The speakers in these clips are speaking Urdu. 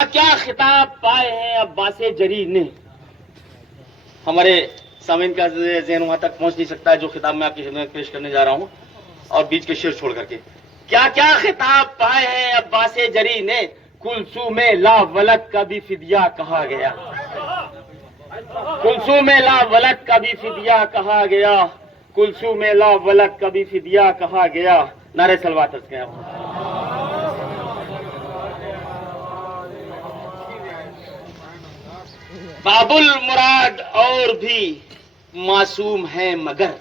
کیا خطاب پائے ہیں عباس جری نے؟ ہمارے سامعین کا ذہن وہاں تک پہنچ نہیں سکتا ہے جو خطاب میں آپ کی خدمت میں پیش کرنے جا رہا ہوں، اور بیچ کے شعر چھوڑ کر کے کیا کیا خطاب پائے ہیں عباس جری نے؟ کلثوم لا ولد کا بھی فدیہ کہا گیا، کلثوم لا ولد کا بھی فدیہ کہا گیا، کلثوم لا ولد کا بھی فدیہ کہا گیا۔ نعرہ صلوات اس کے باب المراد اور بھی معصوم ہے مگر،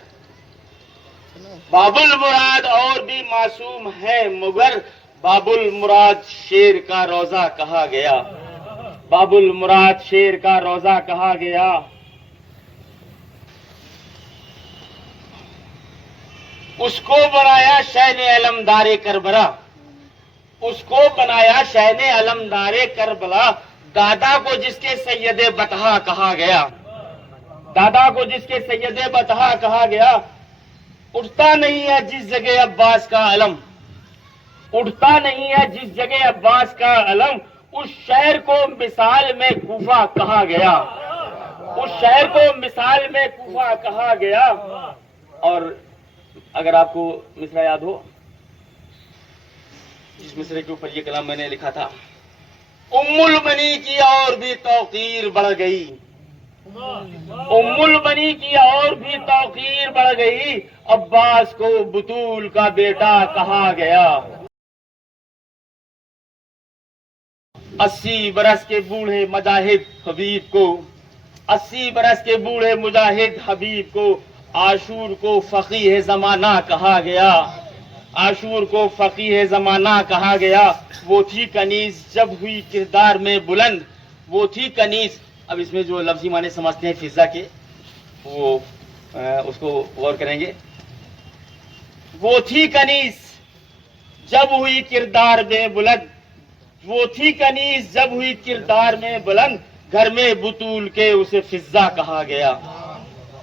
باب المراد اور بھی معصوم ہے مگر، باب المراد شیر کا روزہ کہا گیا، باب المراد شیر کا روزہ کہا گیا۔ اس کو بنایا شین علمدار کربلا، اس کو بنایا شین علمدار کربلا، دادا کو جس کے سید بطحا کہا گیا، دادا کو جس کے سید بطحا کہا گیا۔ اٹھتا نہیں ہے جس جگہ عباس کا علم، اٹھتا نہیں ہے جس جگہ عباس کا علم، اس شہر کو مثال میں کوفہ کہا گیا، اس شہر کو مثال میں کوفہ کہا گیا۔ اور اگر آپ کو مصرع یاد ہو، جس مصرع کے اوپر یہ کلام میں نے لکھا تھا، ام البنی کی اور بھی توقیر بڑھ گئی، ام البنی کی اور بھی توقیر بڑھ گئی، عباس کو بطول کا بیٹا کہا گیا۔ 80 برس کے بوڑھے مجاہد حبیب کو، 80 برس کے بوڑھے مجاہد حبیب کو، عاشور کو فقیہ زمانہ کہا گیا، عاشور کو فقیہ زمانہ کہا گیا۔ وہ تھی کنیز جب ہوئی کردار میں بلند، وہ تھی کنیز۔ اب اس میں جو لفظی معنی سمجھتے ہیں فضا کے، وہ اس کو غور کریں گے۔ وہ تھی کنیز جب ہوئی کردار میں بلند، وہ تھی کنیز جب ہوئی کردار میں بلند، گھر میں بطول کے اسے فضا کہا گیا،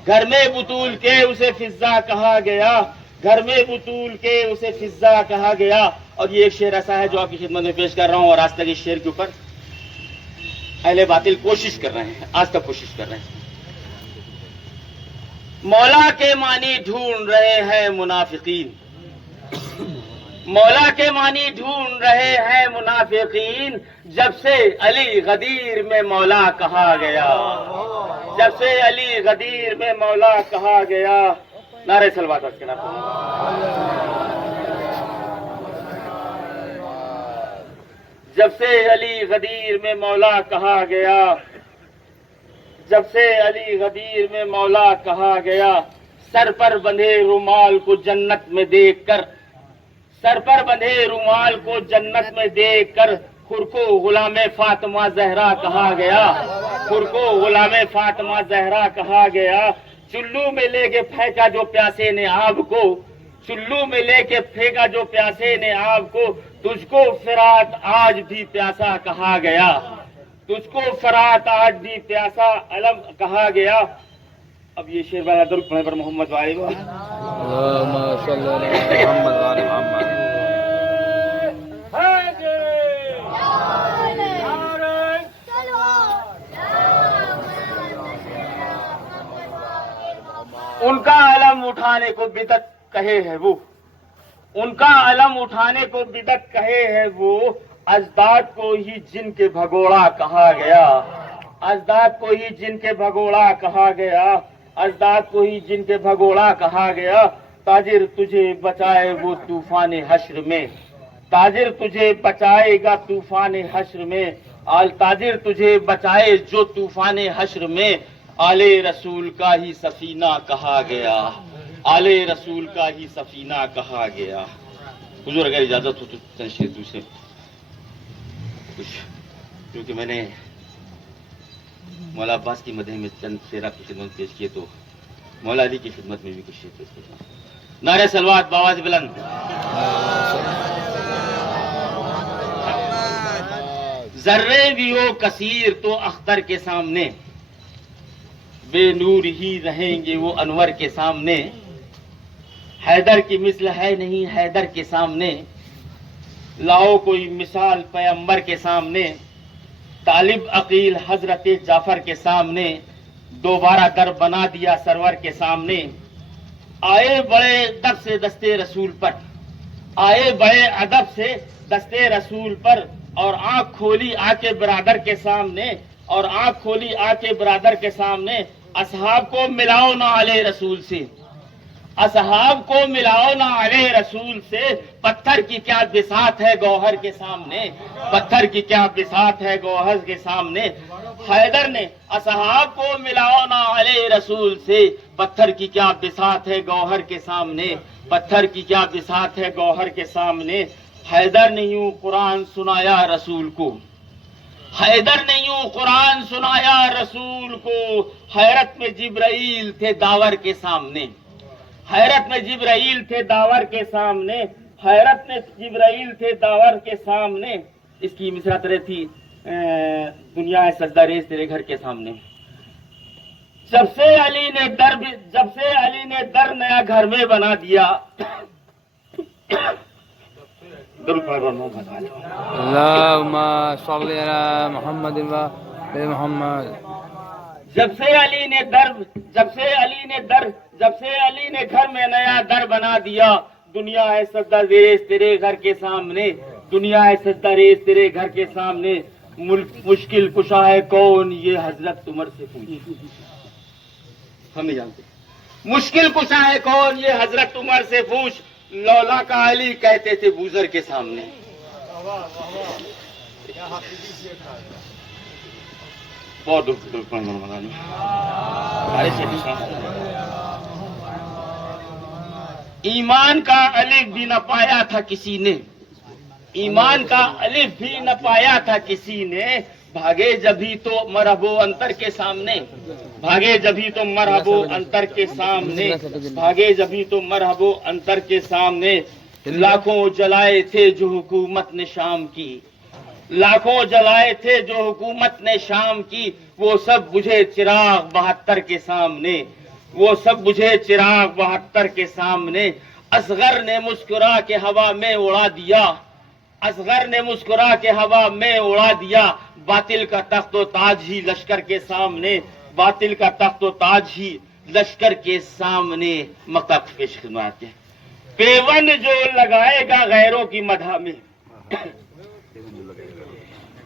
گھر میں بطول کے اسے فضا کہا گیا، گھر میں بطول کے اسے فضا کہا گیا۔ اور یہ ایک شعر ایسا ہے جو آپ کی خدمت میں پیش کر رہا ہوں، اور آج تک اس شعر کے اوپر اہل باطل کوشش کر رہے ہیں، آج تک کوشش کر رہے ہیں۔ مولا کے معنی ڈھونڈ رہے ہیں منافقین، مولا کے معنی ڈھونڈ رہے ہیں منافقین، جب سے علی غدیر میں مولا کہا گیا، جب سے علی غدیر میں مولا کہا گیا۔ نعرہ صلوات اس کے نام۔ جب سے علی غدیر میں مولا کہا گیا، جب سے علی غدیر میں مولا کہا گیا، سر پر بندھے رومال کو جنت میں دیکھ کر، سر پر بندھے رومال کو جنت میں دیکھ کر، خور کو غلام فاطمہ زہرا کہا گیا، خور کو غلام فاطمہ زہرا کہا گیا۔ چلو میں لے کے پھینکا جو پیاسے نے آب کو، چلو میں لے کے پھینکا جو پیاسے نے آب کو، تجھ کو فرات آج بھی پیاسا کہا گیا، تجھ کو فرات آج بھی پیاسا علم کہا گیا۔ اب یہ شعر والا درود پڑھنے پر محمد وعلی اللہم صلی علی محمد وعلی محمد۔ ان کا علم اٹھانے کو بدعت کہے ہے وہ، ان کا علم اٹھانے کو بدعت کہے ہے وہ، اجداد کو ہی جن کے بھگوڑا کہا گیا، اجداد کو ہی جن کے بھگوڑا کہا گیا، اجداد کو ہی جن کے بھگوڑا کہا گیا۔ تاجر تجھے بچائے وہ طوفان حشر میں، تاجر تجھے بچائے گا طوفان حشر میں، آل تاجر تجھے بچائے جو طوفان حشر میں، آل رسول کا ہی سفینہ کہا گیا، آل رسول کا ہی سفینہ کہا گیا۔ حضور اگر اجازت ہو تو چند شعر دوسرے کچھ، کیونکہ میں نے مولا عباس کی مدح میں چند شعر آپ کی خدمت پیش کیے، تو مولا علی کی خدمت میں بھی کچھ شعر پیش کیا۔ نعرہ صلوات بآواز بلند۔ ذرے بھی ہو کثیر تو اختر کے سامنے، بے نور ہی رہیں گے وہ انور کے سامنے، حیدر کی مثل ہے نہیں حیدر کے سامنے، لاؤ کوئی مثال پیغمبر کے سامنے، طالب عقیل حضرت جعفر کے سامنے دوبارہ در بنا دیا سرور کے سامنے. آئے بڑے ادب سے دستے رسول پر، آئے بڑے ادب سے دستے رسول پر، اور آنکھ کھولی آ کے برادر کے سامنے، اور آنکھ کھولی آ کے برادر کے سامنے. اصحاب کو ملاؤ نہ علیہ رسول سے، اصحاب کو ملاؤ نہ علیہ رسول سے. پتھر کی کیا بساط ہے گوہر کے سامنے، پتھر کی کیا بساط ہے گوہر کے سامنے. حیدر نے اصحاب کو ملاؤ نہ علیہ رسول سے، پتھر کی کیا بساط ہے گوہر کے سامنے، پتھر کی کیا بساط ہے گوہر کے سامنے. حیدر نے یوں قرآن سنایا رسول کو، حیدر نے یوں قرآن سنایا رسول کو. حیرت میں جبرائیل تھے داور کے سامنے، حیرت میں جبرائیل تھے داور کے سامنے، حیرت میں جبرائیل تھے داور کے سامنے. اس کی مصرع طرح تھی دنیا ہے سجدہ ریز تیرے گھر کے سامنے. جب سے علی نے در نیا گھر میں بنا دیا. اللهم صل على محمد وعلى محمد. جب سے علی نے گھر میں نیا در بنا دیا. دنیا ہے سجدہ ریز تیرے گھر کے سامنے، دنیا ہے سجدہ ریز تیرے گھر کے سامنے. مشکل کشا ہے کون یہ حضرت عمر سے پوچھ، ہم نہیں جانتے. مشکل کشا ہے کون یہ حضرت عمر سے پوچھ. لولا کا علی کہتے تھے بوزر کے سامنے. بہت دکھ ایمان کا الف بھی نہ پایا تھا کسی نے، ایمان کا الف بھی نہ پایا تھا کسی نے. بھاگے جبھی تو مرحبو انتر کے سامنے، بھاگے جبھی تو مرحبو انتر کے سامنے، بھاگے جبھی تو مرحبو انتر کے سامنے. لاکھوں جلائے تھے جو حکومت نے شام کی، لاکھوں جلائے تھے جو حکومت نے شام کی. وہ سب بجھے چراغ 72 کے سامنے، وہ سب بجھے چراغ 72 کے سامنے. اصغر نے مسکرا کے ہوا میں اڑا دیا، اصغر نے مسکرا کے ہوا میں اڑا دیا. باطل کا تخت و تاج ہی لشکر کے سامنے، باطل کا تخت و تاج ہی لشکر کے سامنے. مکتب پیش خدمات ہیں. پیوند جو لگائے گا غیروں کی مدح میں،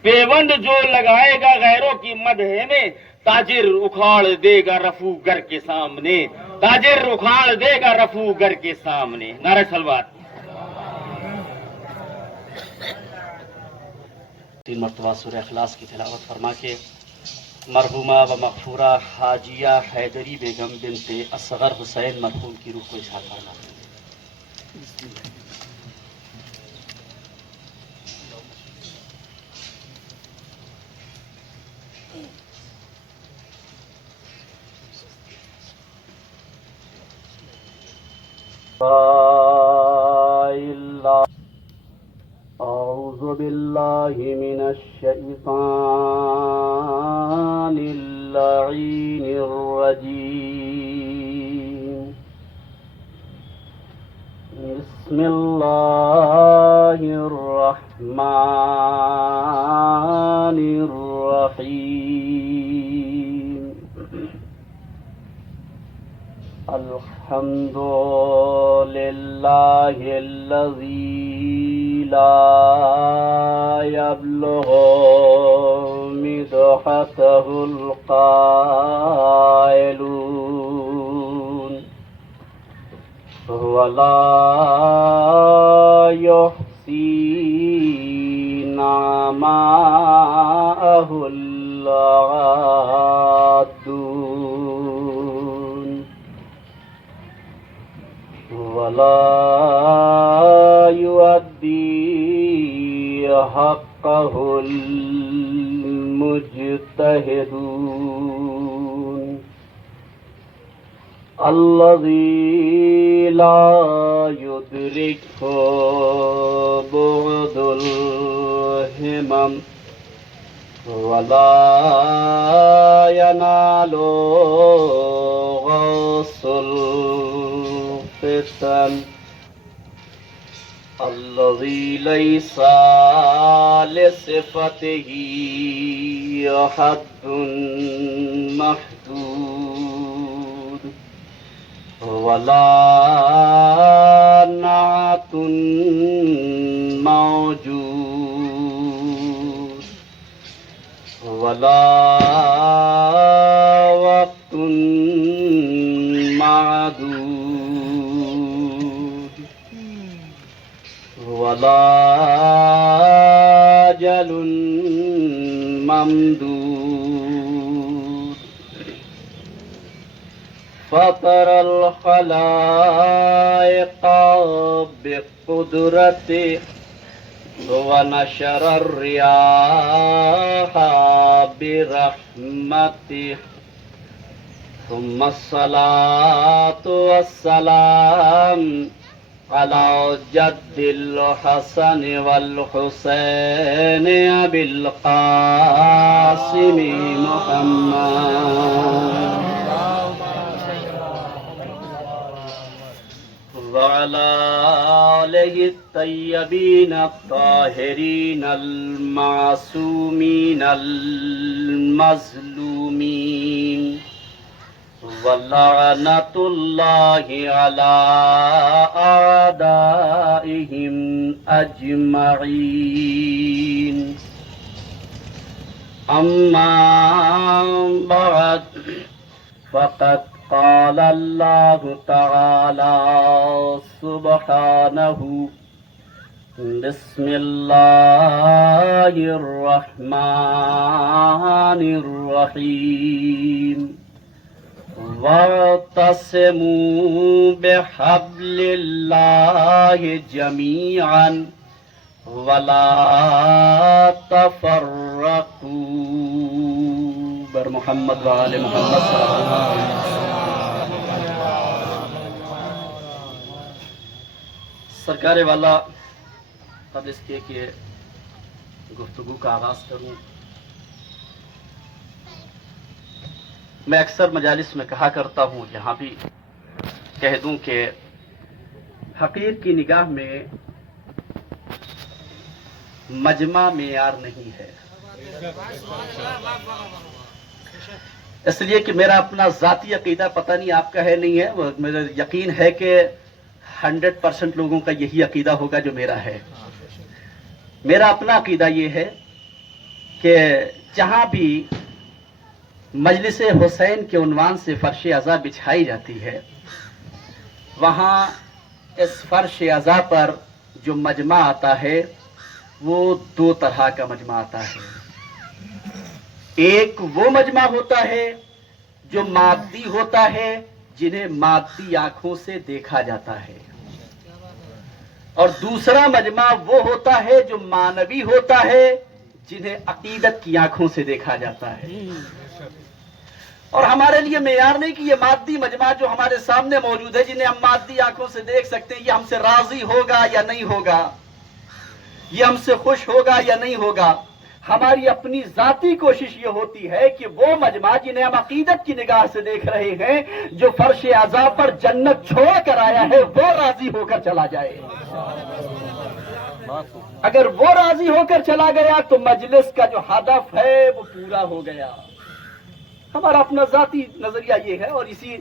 پیوند جو لگائے گا غیروں کی مدح میں. تاجر اکھاڑ دے گا رفو گر کے سامنے، تاجر اکھاڑ دے گا رفو گر کے سامنے. نعرہ صلوات. 3 مرتبہ سورہ اخلاص کی تلاوت فرما کے مرحومہ و مغفورہ حاجیہ حیدری بیگم بنت اصغر حسین مرحوم کی روح کو اشارہ فرما. أعوذ بالله من الشيطان اللعين الرجيم. بسم الله الرحمن الرحيم. الحمد لله الذي لا يبلغ مدحته القائلون ولا يحصي نعماءه العادون ولا يؤدي حقه المجتهدون الذي لا يدركه بعد الهمم ولا ينال غوص الفتن الذي ليس لصفته حد محدود ولا نعت موجود ولا وقت معدود ولا أجل ممدود فطر الخلائق بقدرته ونشر الرياح برحمته ثم الصلاة والسلام على جد الحسن والحسين أبي القاسم محمد وعلى آله الطيبين الطاهرين المعصومين المظلومين ولعنة الله على أعدائهم أجمعين أما بعد فقد قال الله تعالى سبحانه بسم الله الرحمن الرحيم واعتصموا بحبل الله جميعا ولا تفرقوا بر محمد وآل محمد صلی اللہ علیہ وسلم. سرکار والا قبل اس کے کہ گفتگو کا آغاز کروں، میں اکثر مجالس میں کہا کرتا ہوں، یہاں بھی کہہ دوں کہ حقیر کی نگاہ میں مجمع معیار نہیں ہے، اس لیے کہ میرا اپنا ذاتی عقیدہ پتہ نہیں آپ کا ہے نہیں ہے، میرا یقین ہے کہ 100% لوگوں کا یہی عقیدہ ہوگا جو میرا ہے. میرا اپنا عقیدہ یہ ہے کہ جہاں بھی مجلس حسین کے عنوان سے فرش عزا بچھائی جاتی ہے، وہاں اس فرش عزا پر جو مجمع آتا ہے وہ دو طرح کا مجمع آتا ہے. ایک وہ مجمع ہوتا ہے جو مادی ہوتا ہے، جنہیں مادی آنکھوں سے دیکھا جاتا ہے، اور دوسرا مجمع وہ ہوتا ہے جو معنوی ہوتا ہے، جنہیں عقیدت کی آنکھوں سے دیکھا جاتا ہے. اور ہمارے لیے معیار نہیں کہ یہ مادی مجمع جو ہمارے سامنے موجود ہے، جنہیں ہم مادی آنکھوں سے دیکھ سکتے ہیں، یہ ہم سے راضی ہوگا یا نہیں ہوگا، یہ ہم سے خوش ہوگا یا نہیں ہوگا. ہماری اپنی ذاتی کوشش یہ ہوتی ہے کہ وہ مجمع جنہیں ہم عقیدت کی نگاہ سے دیکھ رہے ہیں، جو فرش عزا پر جنت چھوڑ کر آیا ہے، وہ راضی ہو کر چلا جائے. اگر وہ راضی ہو کر چلا گیا تو مجلس کا جو ہدف ہے وہ پورا ہو گیا. ہمارا اپنا ذاتی نظریہ یہ ہے، اور اسی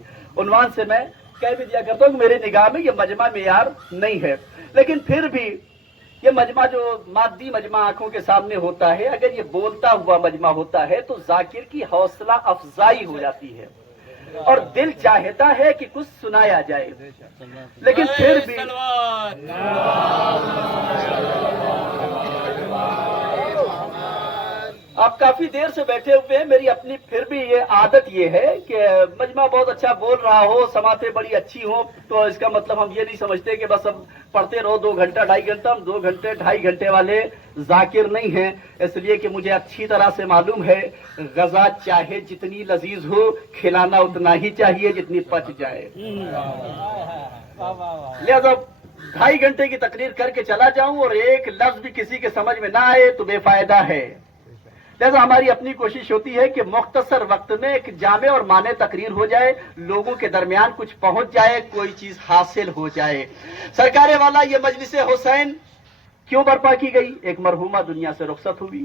عنوان سے میں کہہ بھی دیا کرتا ہوں کہ میرے نگاہ میں یہ مجمع معیار نہیں ہے. لیکن پھر بھی یہ مجمع جو مادی مجمع آنکھوں کے سامنے ہوتا ہے، اگر یہ بولتا ہوا مجمع ہوتا ہے تو ذاکر کی حوصلہ افزائی ہو جاتی ہے اور دل چاہتا ہے کہ کچھ سنایا جائے. لیکن پھر بھی آپ کافی دیر سے بیٹھے ہوئے ہیں، میری اپنی پھر بھی یہ عادت یہ ہے کہ مجمع بہت اچھا بول رہا ہو، سماعتیں بڑی اچھی ہوں، تو اس کا مطلب ہم یہ نہیں سمجھتے کہ بس ہم پڑھتے رہو 2 گھنٹہ 2.5 گھنٹہ. ہم 2 گھنٹے 2.5 گھنٹے والے ذاکر نہیں ہیں، اس لیے کہ مجھے اچھی طرح سے معلوم ہے غذا چاہے جتنی لذیذ ہو، کھلانا اتنا ہی چاہیے جتنی پچ جائے. لہذا 2.5 گھنٹے کی تقریر کر کے چلا جاؤں اور ایک لفظ بھی کسی کے سمجھ میں نہ آئے تو بے فائدہ ہے. لہذا ہماری اپنی کوشش ہوتی ہے کہ مختصر وقت میں ایک جامع اور معنی تقریر ہو جائے، لوگوں کے درمیان کچھ پہنچ جائے، کوئی چیز حاصل ہو جائے. سرکار والا یہ مجلس حسین کیوں برپا کی گئی؟ ایک مرحومہ دنیا سے رخصت ہوئی،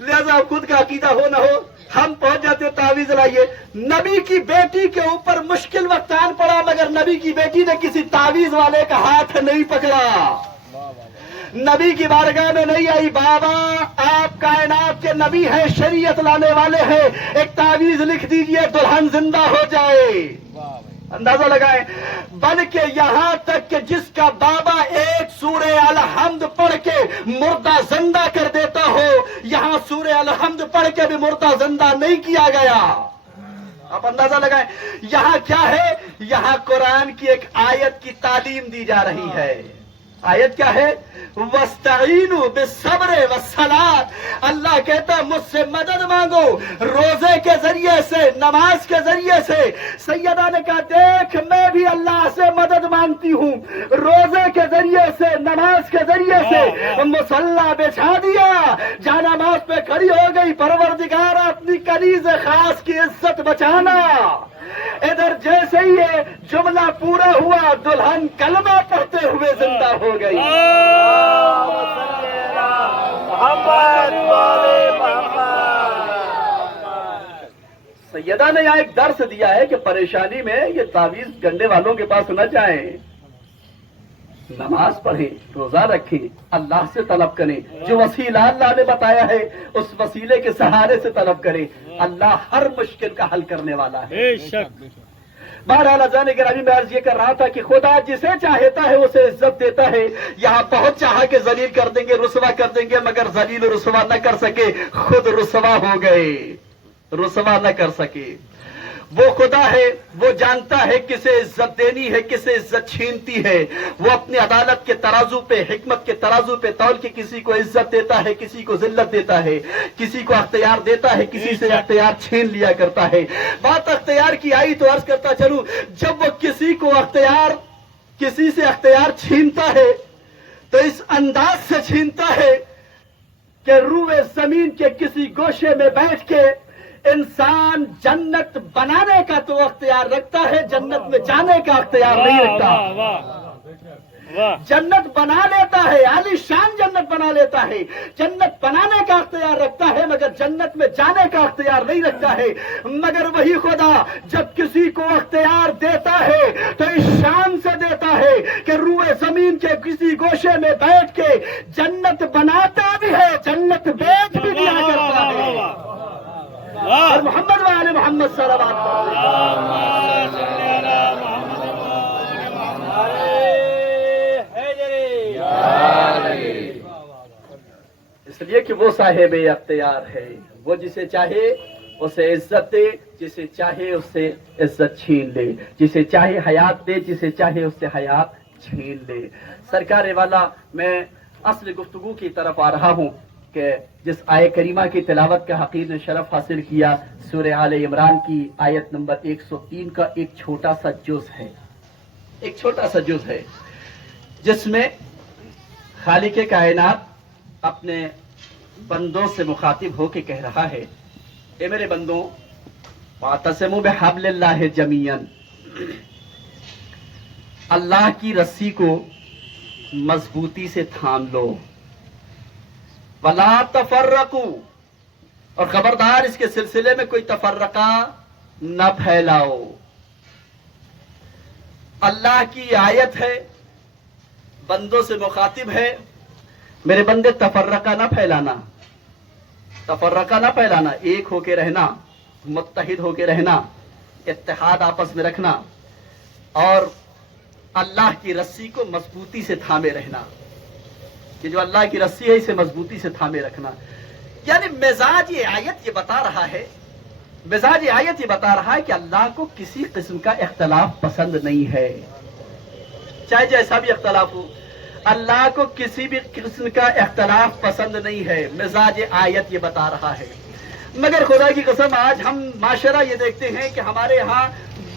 لہذا اب خود کا عقیدہ ہو نہ ہو ہم پہنچ جاتے ہیں تعویذ لائیے. نبی کی بیٹی کے اوپر مشکل وقت آن پڑا مگر نبی کی بیٹی نے کسی تعویذ والے کا ہاتھ نہیں پکڑا. نبی کی بارگاہ میں نہیں آئی بابا آپ کائنات کے نبی ہیں شریعت لانے والے ہیں ایک تعویذ لکھ دیجئے دلہن زندہ ہو جائے. اندازہ لگائیں بلکہ یہاں تک کہ جس کا بابا ایک سورہ الحمد پڑھ کے مردہ زندہ کر دیتا ہو یہاں سورہ الحمد پڑھ کے بھی مردہ زندہ نہیں کیا گیا. آپ اندازہ لگائیں یہاں کیا ہے یہاں قرآن کی ایک آیت کی تعلیم دی جا رہی ہے. آیت کیا ہے وَاسْتَعِينُوا بِالصَّبْرِ وَالصَّلَاةِ اللہ کہتا ہے مجھ سے مدد مانگو روزے کے ذریعے سے نماز کے ذریعے سے. سیدہ نے کہا دیکھ میں بھی اللہ سے مدد مانگتی ہوں روزے کے ذریعے سے نماز کے ذریعے سے مصلی بچھا دیا جہاں نماز پہ کھڑی ہو گئی پروردگار اپنی کنیز خاص کی عزت بچانا. ادھر جیسے ہی یہ جملہ پورا ہوا دلہن کلمہ پڑھتے ہوئے زندہ ہو گئی. سیدہ نے یہاں ایک درس دیا ہے کہ پریشانی میں یہ تعویذ گنڈے والوں کے پاس نہ جائیں نماز پڑھیں روزہ رکھیں اللہ سے طلب کریں جو وسیلہ اللہ نے بتایا ہے اس وسیلے کے سہارے سے طلب کریں. اللہ ہر مشکل کا حل کرنے والا ہے. بہرحال اذان گرامی میں عرض یہ کر رہا تھا کہ خدا جسے چاہتا ہے اسے عزت دیتا ہے. یہاں بہت چاہا کہ ذلیل کر دیں گے رسوا کر دیں گے مگر ذلیل و رسوا نہ کر سکے خود رسوا ہو گئے رسوا نہ کر سکے. وہ خدا ہے وہ جانتا ہے کسے عزت دینی ہے کسے عزت چھینتی ہے. وہ اپنی عدالت کے ترازو پہ حکمت کے ترازو پہ تول کے کسی کو عزت دیتا ہے کسی کو ذلت دیتا ہے کسی کو اختیار دیتا ہے کسی سے اختیار چھین لیا کرتا ہے. بات اختیار کی آئی تو عرض کرتا چلوں جب وہ کسی سے اختیار چھینتا ہے تو اس انداز سے چھینتا ہے کہ روئے زمین کے کسی گوشے میں بیٹھ کے انسان جنت بنانے کا تو اختیار رکھتا ہے جنت میں جانے کا اختیار نہیں رکھتا. جنت بنا لیتا ہے عالی شان جنت بنا لیتا ہے جنت بنانے کا اختیار رکھتا ہے مگر جنت میں جانے کا اختیار نہیں رکھتا ہے. مگر وہی خدا جب کسی کو اختیار دیتا ہے تو اس شان سے دیتا ہے کہ روئے زمین کے کسی گوشے میں بیٹھ کے جنت بناتا بھی ہے جنت بیچ بھی دیا کرتا ہے. اور محمد والے محمد صلی اللہ علیہ وسلم اس لیے کہ وہ صاحب اختیار ہے وہ جسے چاہے اسے عزت دے جسے چاہے اس سے عزت چھین لے جسے چاہے حیات دے جسے چاہے اس سے حیات چھین لے. سرکار والا میں اصل گفتگو کی طرف آ رہا ہوں کہ جس آیت کریمہ کی تلاوت کا حقیر نے شرف حاصل کیا سورہ آل عمران کی آیت نمبر 103 کا ایک چھوٹا سا جز ہے جس میں خالق کائنات اپنے بندوں سے مخاطب ہو کے کہہ رہا ہے اے میرے بندوں واعتصموا بحبل اللہ جمیعا اللہ کی رسی کو مضبوطی سے تھام لو ولا تفرقوا اور خبردار اس کے سلسلے میں کوئی تفرقہ نہ پھیلاؤ. اللہ کی آیت ہے بندوں سے مخاطب ہے میرے بندے تفرقہ نہ پھیلانا ایک ہو کے رہنا متحد ہو کے رہنا اتحاد آپس میں رکھنا اور اللہ کی رسی کو مضبوطی سے تھامے رہنا کہ جو اللہ کی رسی ہے اسے مضبوطی سے تھامے رکھنا. یعنی مزاج یہ آیت یہ بتا رہا ہے کہ اللہ کو کسی قسم کا اختلاف پسند نہیں ہے چاہے جیسا بھی اختلاف ہو اللہ کو کسی بھی قسم کا اختلاف پسند نہیں ہے. مزاج آیت یہ بتا رہا ہے. مگر خدا کی قسم آج ہم معاشرہ یہ دیکھتے ہیں کہ ہمارے ہاں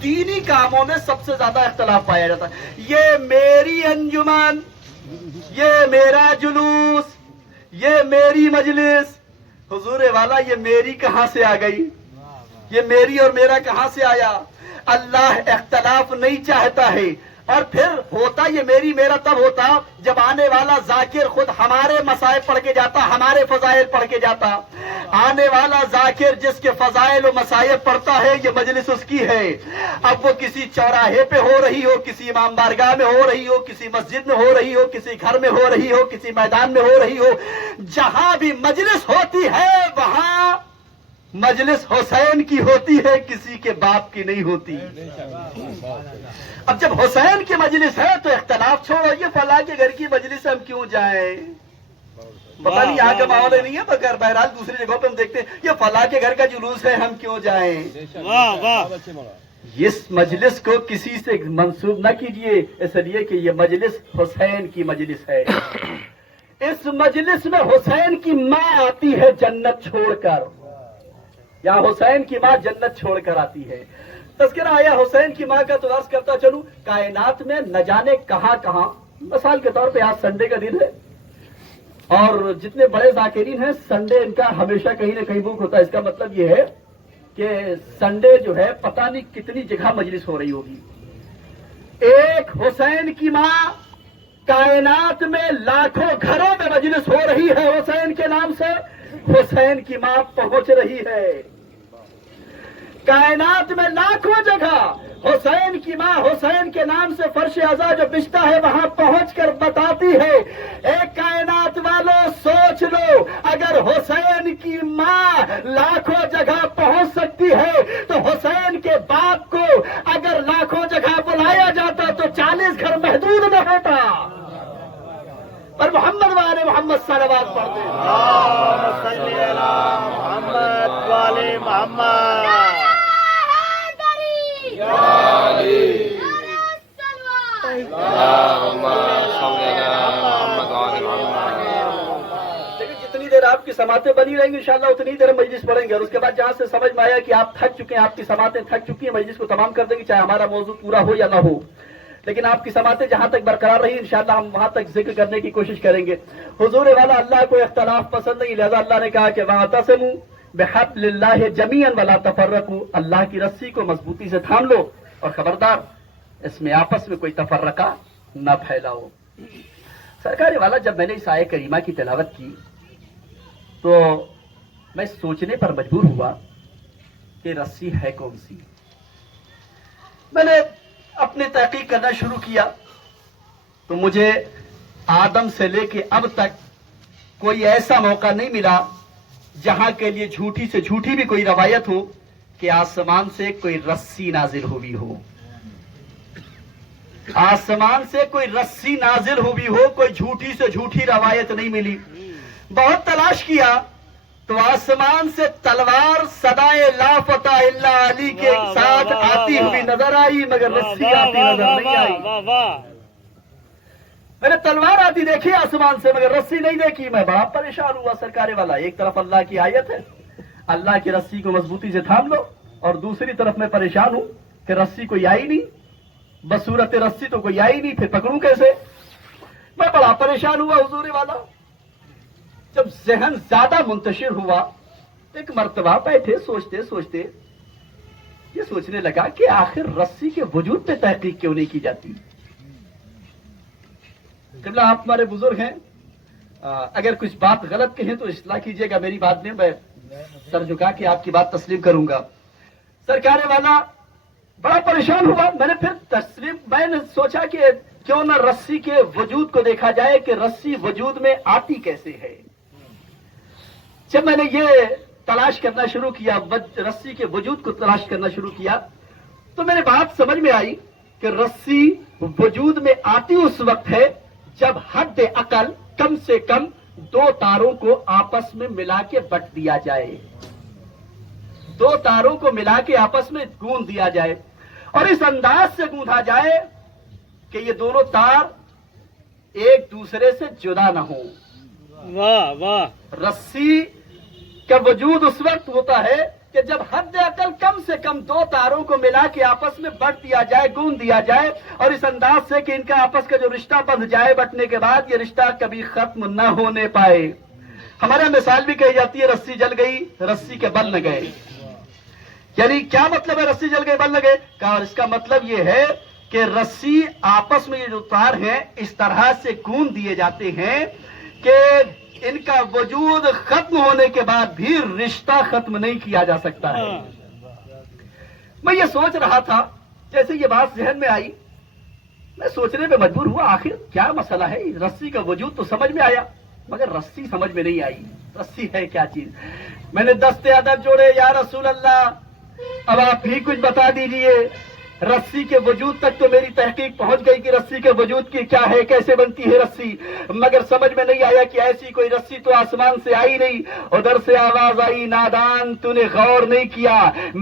دینی کاموں میں سب سے زیادہ اختلاف پایا جاتا ہے. یہ میری انجمن یہ میرا جلوس یہ میری مجلس حضور والا یہ میری کہاں سے آ گئی یہ میری اور میرا کہاں سے آیا. اللہ اختلاف نہیں چاہتا ہے اور پھر ہوتا یہ میری میرا تب ہوتا جب آنے والا ذاکر خود ہمارے مصائب پڑھ کے جاتا، ہمارے فضائل پڑھ کے جاتا. آنے والا ذاکر جس کے فضائل و مصائب پڑھتا ہے، یہ مجلس اس کی ہے. اب وہ کسی چوراہے پہ ہو رہی ہو، کسی امام بارگاہ میں ہو رہی ہو، کسی مسجد میں ہو رہی ہو، کسی گھر میں ہو رہی ہو، کسی میدان میں ہو رہی ہو، جہاں بھی مجلس ہوتی ہے وہاں مجلس حسین کی ہوتی ہے، کسی کے باپ کی نہیں ہوتی. اب جب حسین کی مجلس ہے تو اختلاف چھوڑو، یہ فلاں کے گھر کی مجلس ہم کیوں جائیں؟ پتہ نہیں یہاں کا ماحول نہیں ہے، مگر بہرحال دوسری جگہوں پہ ہم دیکھتے ہیں یہ فلاں کے گھر کا جلوس ہے، ہم کیوں جائیں؟ اس مجلس کو کسی سے منسوب نہ کیجئے، اس لیے کہ یہ مجلس حسین کی مجلس ہے. اس مجلس میں حسین کی ماں آتی ہے جنت چھوڑ کر. یہاں حسین کی ماں جنت چھوڑ کر آتی ہے. تذکرہ آیا حسین کی ماں کا تو عرض کرتا چلوں، کائنات میں نہ جانے کہاں کہاں، مثال کے طور پہ آج سنڈے کا دن ہے اور جتنے بڑے ذاکرین ہیں سنڈے ان کا ہمیشہ کہیں نہ کہیں بک ہوتا ہے. اس کا مطلب یہ ہے کہ سنڈے جو ہے پتہ نہیں کتنی جگہ مجلس ہو رہی ہوگی. ایک حسین کی ماں، کائنات میں لاکھوں گھروں میں مجلس ہو رہی ہے حسین کے نام سے. حسین کی ماں پہنچ رہی ہے کائنات میں لاکھوں جگہ. حسین کی ماں حسین کے نام سے فرش عزا جو بچتا ہے وہاں پہنچ کر بتاتی ہے. ایک کائنات والوں سوچ لو، اگر حسین کی ماں لاکھوں جگہ پہنچ سکتی ہے تو حسین کے باپ کو اگر لاکھوں جگہ بلایا جاتا تو 40 گھر محدود نہ ہوتا. اور محمد والے محمد صلوات پڑھتے ہیں. صلی اللہ محمد والے محمد. لیکن جتنی دیر آپ کی سماعتیں بنی رہیں گی انشاءاللہ اتنی دیر ہم مجلس پڑھیں گے، اور اس کے بعد جہاں سے سمجھ میں آیا کہ آپ تھک چکے ہیں، آپ کی سماعتیں تھک چکی ہیں، مجلس کو تمام کر دیں گے چاہے ہمارا موضوع پورا ہو یا نہ ہو. لیکن آپ کی سماعتیں جہاں تک برقرار رہی انشاءاللہ ہم وہاں تک ذکر کرنے کی کوشش کریں گے. حضور والا اللہ کو اختلاف پسند نہیں، لہذا اللہ نے کہا کہ وَاعْتَصِمُوا بِحَبْلِ اللَّهِ جَمِيعًا وَلَا تَفَرَّقُوا. اللہ کی رسی کو مضبوطی سے تھام لو اور خبردار اس میں آپس میں کوئی تفرقہ نہ پھیلاؤ. سرکار والا جب میں نے اس آیہ کریمہ کی تلاوت کی تو میں سوچنے پر مجبور ہوا کہ رسی ہے کون سی. میں نے اپنے تحقیق کرنا شروع کیا تو مجھے آدم سے لے کے اب تک کوئی ایسا موقع نہیں ملا جہاں کے لیے جھوٹی سے جھوٹی بھی کوئی روایت ہو کہ آسمان سے کوئی رسی نازل ہوئی ہو. آسمان سے کوئی رسی نازل ہوئی ہو، کوئی جھوٹی سے جھوٹی روایت نہیں ملی. بہت تلاش کیا تو آسمان سے تلوار صدائے لا فتح الا علی کے ساتھ آتی ہوئی نظر آئی، مگر رسی آتی نظر نہیں آئی. میں نے تلوار آتی دیکھی آسمان سے مگر رسی نہیں دیکھی. میں بڑا پریشان ہوا. سرکار والا ایک طرف اللہ کی آیت ہے، اللہ کی رسی کو مضبوطی سے تھام لو، اور دوسری طرف میں پریشان ہوں کہ رسی کوئی آئی نہیں، بصورت رسی تو کوئی آئی نہیں، پھر پکڑوں کیسے؟ میں بڑا پریشان ہوا حضور والا. جب ذہن زیادہ منتشر ہوا ایک مرتبہ بیٹھے سوچتے سوچتے یہ سوچنے لگا کہ آخر رسی کے وجود پہ تحقیق کیوں نہیں کی جاتی. قبلہ آپ ہمارے بزرگ ہیں، اگر کچھ بات غلط کہیں تو اصلاح کیجیے گا میری بات میں سر جھکا کے آپ کی بات تسلیم کروں گا. سرکار والا بڑا پریشان ہوا. میں نے سوچا کہ کیوں نہ رسی کے وجود کو دیکھا جائے کہ رسی وجود میں آتی کیسے ہے. جب میں نے یہ تلاش کرنا شروع کیا، رسی کے وجود کو تلاش کرنا شروع کیا تو میرے بات سمجھ میں آئی کہ رسی وجود میں آتی اس وقت ہے جب حد عقل کم سے کم 2 تاروں کو آپس میں ملا کے بٹ دیا جائے، 2 تاروں کو ملا کے آپس میں گوندھ دیا جائے، اور اس انداز سے گوندھا جائے کہ یہ دونوں تار ایک دوسرے سے جدا نہ ہوں. واہ واہ. رسی کا وجود اس وقت ہوتا ہے کہ جب حد عقل کم سے کم 2 تاروں کو ملا کے آپس میں بٹ دیا جائے، گوندھ دیا جائے، اور اس انداز سے کہ ان کا آپس کا جو رشتہ بندھ جائے بٹنے کے بعد یہ رشتہ کبھی ختم نہ ہونے پائے. ہمارا مثال بھی کہی جاتی ہے رسی جل گئی رسی کے بل نہ گئے. یعنی کیا مطلب ہے رسی جل گئی بل نہ گئے کا؟ اور اس کا مطلب یہ ہے کہ رسی آپس میں یہ جو تار ہیں اس طرح سے گوندھ دیے جاتے ہیں کہ ان کا وجود ختم ہونے کے بعد بھی رشتہ ختم نہیں کیا جا سکتا ہے. میں یہ سوچ رہا تھا، جیسے یہ بات ذہن میں آئی میں سوچنے پہ مجبور ہوا آخر کیا مسئلہ ہے. رسی کا وجود تو سمجھ میں آیا مگر رسی سمجھ میں نہیں آئی. رسی ہے کیا چیز؟ میں نے دستے ادب جوڑے، یا رسول اللہ اب آپ ہی کچھ بتا دیجئے. رسی کے وجود تک تو میری تحقیق پہنچ گئی کہ رسی کے وجود کی کیا ہے، کیسے بنتی ہے رسی، مگر سمجھ میں نہیں آیا کہ ایسی کوئی رسی تو آسمان سے آئی نہیں. ادھر سے آواز آئی، نادان تو نے غور نہیں کیا،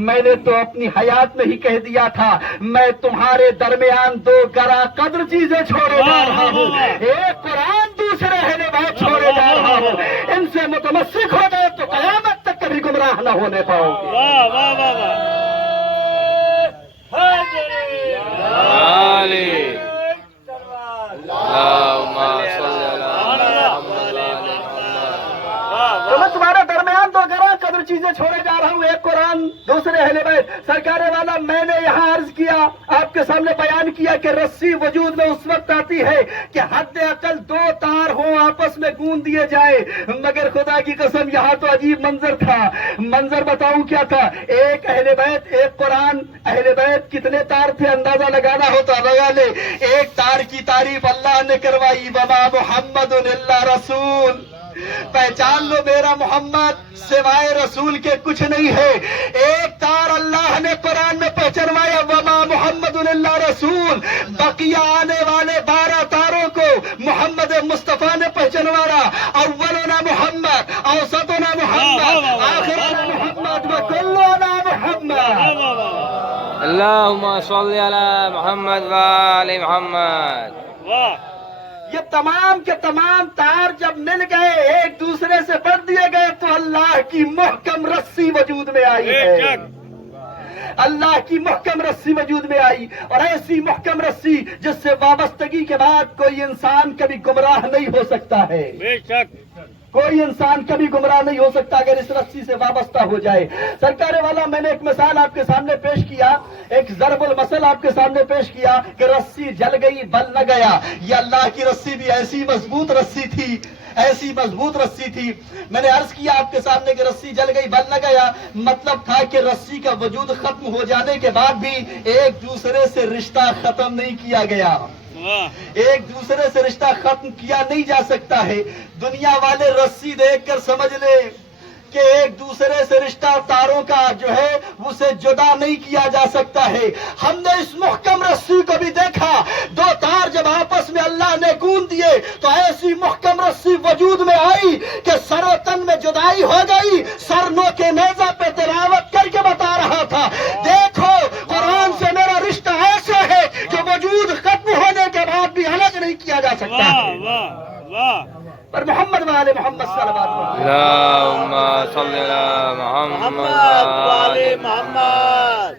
میں نے تو اپنی حیات میں ہی کہہ دیا تھا میں تمہارے درمیان دو گرا قدر چیزیں چھوڑے جا رہا ہوں، ایک قرآن دوسرے اہل بیت چھوڑے جا رہا ہوں. ان سے متمسک ہو گئے تو قیامت تک کبھی گمراہ نہ ہونے پاؤ گے. واہ واہ واہ واہ. تو میں تمہارے درمیان دو گرا قدر چیزیں چھوڑے جا رہا ہوں، ایک قرآن دوسرے اہل بیت. سرکار والا میں نے یہاں عرض کیا، آپ کے سامنے بیان کیا کہ رسی وجود میں اس وقت آتی ہے کہ حد اقل دو تار ہوں آپس میں گوندھ دیے جائے، مگر خدا کی قسم یہاں تو عجیب منظر تھا. منظر بتاؤں کیا تھا؟ ایک اہل بیت، ایک قرآن. اہل بیت کتنے تار تھے اندازہ لگانا ہوتا لگا لے. ایک تار کی تعریف اللہ نے کروائی، وما محمد الا رسول. پہچان لو میرا محمد سوائے رسول کے کچھ نہیں ہے. ایک تار اللہ نے قرآن میں پہچانوایا، وما محمد الا رسول. بقیہ آنے والے 12 تاروں کو محمد مصطفیٰ نے پہچانوایا، اولنا محمد، اوسطنا محمد، آخرنا محمد، وکلنا محمد. اللهم صل على محمد وآل محمد. یہ تمام کے تمام تار جب مل گئے ایک دوسرے سے بڑھ دیے گئے تو اللہ کی محکم رسی وجود میں آئی ہے. اللہ کی محکم رسی وجود میں آئی، اور ایسی محکم رسی جس سے وابستگی کے بعد کوئی انسان کبھی گمراہ نہیں ہو سکتا ہے. کوئی انسان کبھی گمراہ نہیں ہو سکتا اگر اس رسی سے وابستہ ہو جائے. سرکار والا میں نے ایک مثال آپ کے سامنے پیش کیا، ایک ضرب المثل آپ کے سامنے پیش کیا کہ رسی جل گئی بل نہ گیا. یہ اللہ کی رسی بھی ایسی مضبوط رسی تھی، ایسی مضبوط رسی تھی. میں نے عرض کیا آپ کے سامنے کہ رسی جل گئی بل نہ گیا، مطلب تھا کہ رسی کا وجود ختم ہو جانے کے بعد بھی ایک دوسرے سے رشتہ ختم نہیں کیا گیا. ایک دوسرے سے رشتہ ختم کیا نہیں جا سکتا ہے. دنیا والے رسی دیکھ کر سمجھ لے کہ ایک دوسرے سے رشتہ تاروں کا جو ہے اسے جدا نہیں کیا جا سکتا ہے. ہم نے اس محکم رسی کو بھی دیکھا، دو تار جب آپس میں اللہ نے گوندھ دیے تو ایسی محکم رسی وجود میں آئی کہ سر و تن میں جدائی ہو گئی. سر نو کے نیزہ پہ تلاوت کر کے بتا رہا تھا، دیکھو قرآن سے میرا رشتہ ایسا ہے جو وجود ختم ہونے کے بعد بھی الگ نہیں کیا جا سکتا ہے. پر محمد والے محمد صلی اللہ علیہ وسلم، اللهم صل على محمد وآل محمد.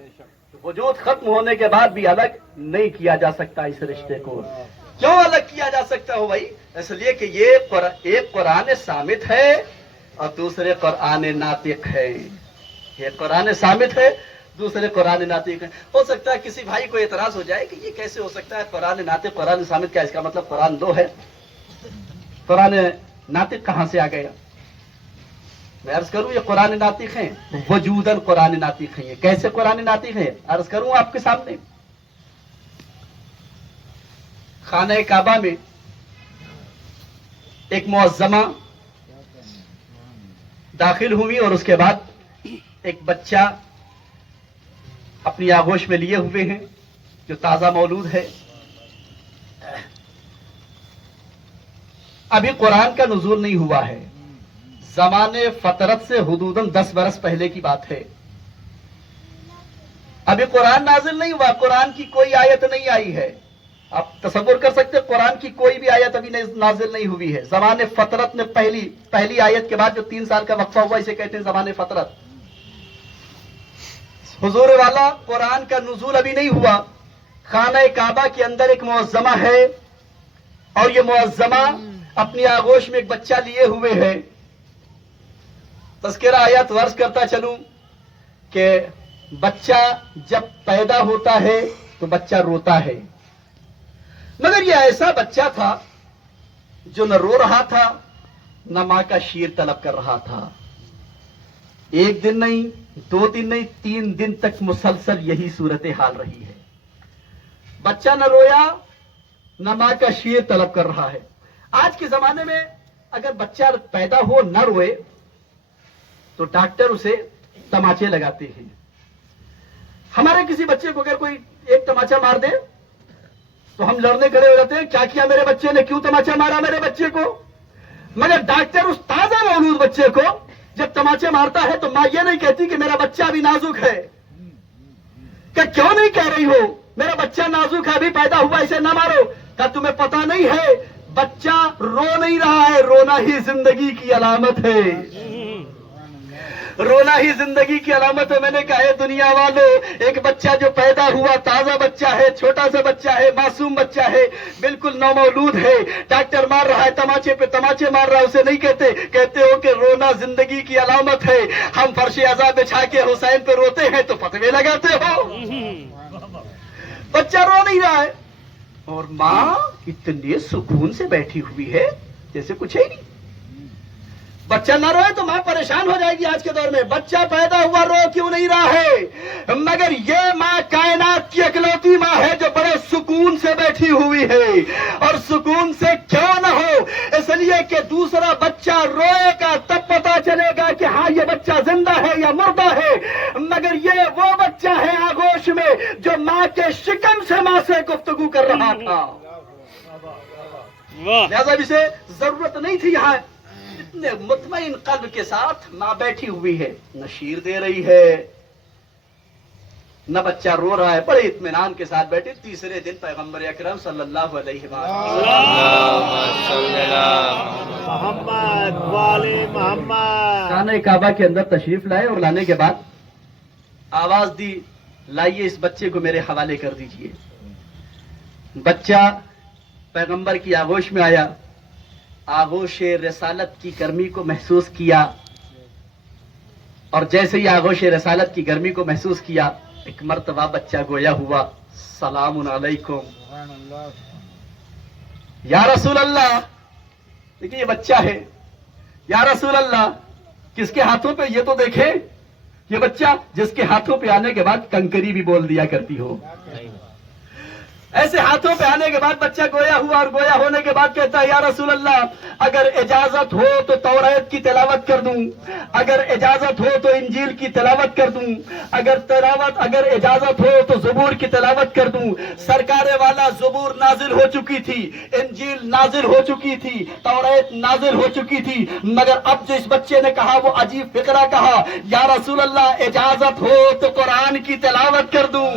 وجود ختم ہونے کے بعد بھی الگ نہیں کیا جا سکتا اس رشتے کو. کیوں الگ کیا جا سکتا ہو بھائی؟ اس لیے کہ یہ ایک قرآن صامت ہے اور دوسرے قرآن ناطق ہے. ایک قرآن صامت ہے، دوسرے قرآن ناطق ہے. ہو سکتا ہے کسی بھائی کو اعتراض ہو جائے کہ یہ کیسے ہو سکتا ہے قرآن ناطق قرآن صامت، کیا اس کا مطلب قرآن دو ہے؟ قرآن ناطق کہاں سے آ گیا؟ میں عرض کروں یہ قرآن ناطق ہیں، وجوداً قرآن ناطق ہیں. یہ کیسے قرآن ناطق ہیں عرض کروں آپ کے سامنے. خانہ کعبہ میں ایک معظمہ داخل ہوئی اور اس کے بعد ایک بچہ اپنی آغوش میں لیے ہوئے ہیں جو تازہ مولود ہے. ابھی قرآن کا نزول نہیں ہوا ہے، زمانے فطرت سے حدوداً 10 برس پہلے کی بات ہے. ابھی قرآن نازل نہیں ہوا، قرآن کی کوئی آیت نہیں آئی ہے. آپ تصور کر سکتے قرآن کی کوئی بھی آیت ابھی نازل نہیں ہوئی ہے. زمانے فطرت میں پہلی آیت کے بعد جو 3 سال کا وقفہ ہوا اسے کہتے ہیں زمانے فطرت. حضور والا قرآن کا نزول ابھی نہیں ہوا. خانہ کعبہ کے اندر ایک معظمہ ہے اور یہ معظمہ اپنی آغوش میں ایک بچہ لیے ہوئے ہے. تذکرہ آیات عرض کرتا چلوں کہ بچہ جب پیدا ہوتا ہے تو بچہ روتا ہے. مگر یہ ایسا بچہ تھا جو نہ رو رہا تھا نہ ماں کا شیر طلب کر رہا تھا. ایک دن نہیں، 2 دن نہیں، 3 دن تک مسلسل یہی صورتحال رہی ہے. بچہ نہ رویا نہ ماں کا شیر طلب کر رہا ہے. آج کے زمانے میں اگر بچہ پیدا ہو نہ روئے تو ڈاکٹر اسے تماچے لگاتے ہیں. ہمارے کسی بچے کو اگر کوئی ایک تماچا مار دے تو ہم لڑنے کھڑے ہو جاتے ہیں، کیا کیا میرے بچے نے، کیوں تماچا مارا میرے بچے کو. مگر ڈاکٹر اس تازہ مولود بچے کو جب تماچے مارتا ہے تو ماں یہ نہیں کہتی کہ میرا بچہ ابھی نازک ہے. کہ کیوں نہیں کہہ رہی ہو میرا بچہ نازک ہے، ابھی پیدا ہوا، اسے نہ مارو. کہ تمہیں پتا نہیں ہے بچہ رو نہیں رہا ہے، رونا ہی زندگی کی علامت ہے. رونا ہی زندگی کی علامت ہے. میں نے کہا ہے دنیا والوں، ایک بچہ جو پیدا ہوا تازہ بچہ ہے، چھوٹا سا بچہ ہے، معصوم بچہ ہے، بالکل نومولود ہے، ڈاکٹر مار رہا ہے، تماچے پہ تماچے مار رہا ہے، اسے نہیں کہتے ہو کہ رونا زندگی کی علامت ہے. ہم فرش عذاب بچھا کے حسین پہ روتے ہیں تو فتوے لگاتے ہو. بچہ رو نہیں رہا ہے اور ماں اتنے سکون سے بیٹھی ہوئی ہے جیسے کچھ ہے نہیں. بچہ نہ روئے تو ماں پریشان ہو جائے گی. آج کے دور میں بچہ پیدا ہوا رو کیوں نہیں رہا ہے؟ مگر یہ ماں کائنات کی اکلوتی ماں ہے جو بڑے سکون سے بیٹھی ہوئی ہے. اور سکون سے کیوں نہ ہو، اس لیے کہ دوسرا بچہ روئے گا تب پتا چلے گا کہ ہاں یہ بچہ زندہ ہے یا مردہ ہے. مگر یہ وہ بچہ ہے آغوش میں جو ماں کے شکم سے ماں سے گفتگو کر رہا تھا. لہذا اسے ضرورت نہیں تھی یہاں اتنے مطمئن قلب کے ساتھ ماں بیٹھی ہوئی ہے، نہ شیر دے رہی ہے نہ بچہ رو رہا ہے، بڑے اطمینان کے ساتھ بیٹھے. تیسرے دن پیغمبر اکرم صلی اللہ علیہ محمد والے محمد خانہ کعبہ کے اندر تشریف لائے اور لانے کے بعد آواز دی، لائیے اس بچے کو میرے حوالے کر دیجئے. بچہ پیغمبر کی آغوش میں آیا، آغوش رسالت کی گرمی کو محسوس کیا، اور جیسے ہی آغوش رسالت کی گرمی کو محسوس کیا ایک مرتبہ بچہ گویا ہوا، سلام علیکم یا رسول اللہ. دیکھیے یہ بچہ ہے، یا رسول اللہ کس کے ہاتھوں پہ، یہ تو دیکھیں یہ بچہ جس کے ہاتھوں پہ آنے کے بعد کنکری بھی بول دیا کرتی ہو. ایسے ہاتھوں پہ آنے کے بعد بچہ گویا ہوا، اور گویا ہونے کے بعد کہتا ہے یا رسول اللہ اگر اجازت ہو تو توریت کی تلاوت کر دوں، اگر اجازت ہو تو انجیل کی تلاوت کر دوں، اگر اجازت ہو تو زبور کی تلاوت کر دوں. سرکار والا زبور نازل ہو چکی تھی، انجیل نازل ہو چکی تھی، توریت نازل ہو چکی تھی. مگر اب جو اس بچے نے کہا وہ عجیب فقرہ کہا، یا رسول اللہ اجازت ہو تو قرآن کی تلاوت کر دوں.